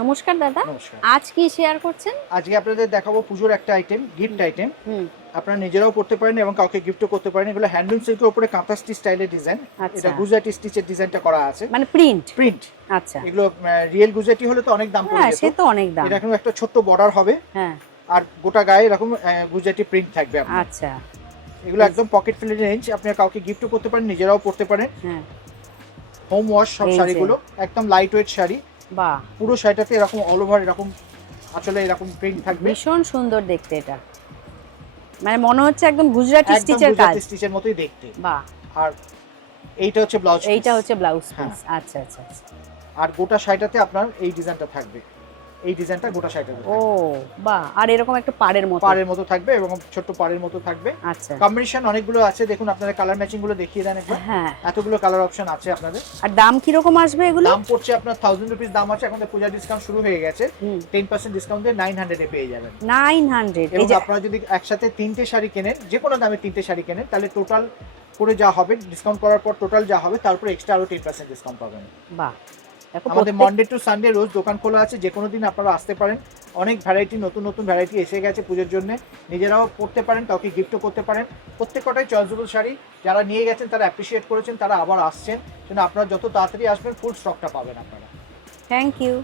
নমস্কার দাদা। নমস্কার। আজ কি শেয়ার করছেন? আজকে আপনাদের দেখাবো পুজোর একটা আইটেম, গিফট আইটেম। হুম। আপনারা নিজেরাও পড়তে পারেন এবং কাউকে গিফটও করতে পারেন। এগুলো হ্যান্ডলুম সিল্কের উপরে কাঁথা স্টিচ স্টাইলের ডিজাইন। আচ্ছা। এটা গুজরাটি স্টিচের ডিজাইনটা করা আছে। মানে প্রিন্ট। প্রিন্ট। আচ্ছা। এগুলো রিয়েল গুজরাটি হলে তো অনেক দাম পড়ে হ্যাঁ, যেত। সে তো অনেক দাম। এটা কিন্তু একটা ছোট্ট বর্ডার হবে। হ্যাঁ। আর গোটা গায়ে এরকম গুজরাটি প্রিন্ট থাকবে আপনার। আচ্ছা। এগুলো একদম পকেট ফ্রেন্ডলি রেঞ্জ। আপনারা কাউকে গিফটও করতে পারেন, নিজেরাও পড়তে পারেন। হ্যাঁ। হোম ওয়াশ সব এই যে। শাড়িগুলো একদম লাইট ওয়েট শাড়ি। বাহ, পুরো শাড়িটাতে এরকম অল ওভার এরকম আঁচলে এরকম প্রিন্ট থাকবে। ভীষণ সুন্দর দেখতে এটা। মানে মনে হচ্ছে একদম গুজরাটি একদম স্টিচের কাজ। গুজরাটি স্টিচের মতোই দেখতে। বাহ। আর এইটা হচ্ছে ব্লাউজ পিস। এইটা হচ্ছে ব্লাউজ হ্যাঁ। পিস। আচ্ছা আচ্ছা আচ্ছা। আর গোটা শাড়িটাতে আপনার এই ডিজাইনটা থাকবে। এই ডিজাইনটা গোটা শাড়িটাতে ও থাকবে। বাহ, আর এরকম একটা পাড়ের মতো। পাড়ের মতো থাকবে এবং ছোট্ট পাড়ের মতো থাকবে। আচ্ছা। কম্বিনেশন অনেকগুলো আছে, দেখুন আপনারা কালার ম্যাচিং গুলো দেখিয়ে দেন একবার। হ্যাঁ। এতগুলো কালার অপশন আছে আপনাদের। আর দাম কি রকম আসবে এগুলো? দাম পড়ছে আপনার 1000 রুপিস দাম আছে। এখন তো পূজা ডিসকাউন্ট শুরু হয়ে গেছে। হুম। 10% ডিসকাউন্ট দিয়ে 900 এ পেয়ে যাবেন। 900। এবং এই যে আপনারা যদি একসাথে তিনটে শাড়ি কেনেন, যে কোনো দামে তিনটে শাড়ি কেনেন, তাহলে টোটাল করে যা হবে ডিসকাউন্ট করার পর টোটাল যা হবে তারপরে এক্সট্রা আরো 10% ডিসকাউন্ট পাবেন। বাহ। দেখো আমাদের মনডে টু সানডে রোজ দোকান খোলা আছে, যে কোনো দিন আপনারা আসতে পারেন। অনেক ভ্যারাইটি, নতুন নতুন ভ্যারাইটি এসে গেছে পুজোর জন্য। নিজেরাও পড়তে পারেন, কাউকে গিফটও করতে পারেন। প্রত্যেকটাই চয়েসেবল শাড়ি। যারা নিয়ে গেছেন তারা অ্যাপ্রিসিয়েট করেছেন, তারা আবার আসছেন। সেজন্য আপনারা যত তাড়াতাড়ি আসবেন ফুল স্টকটা পাবেন আপনারা। Thank you.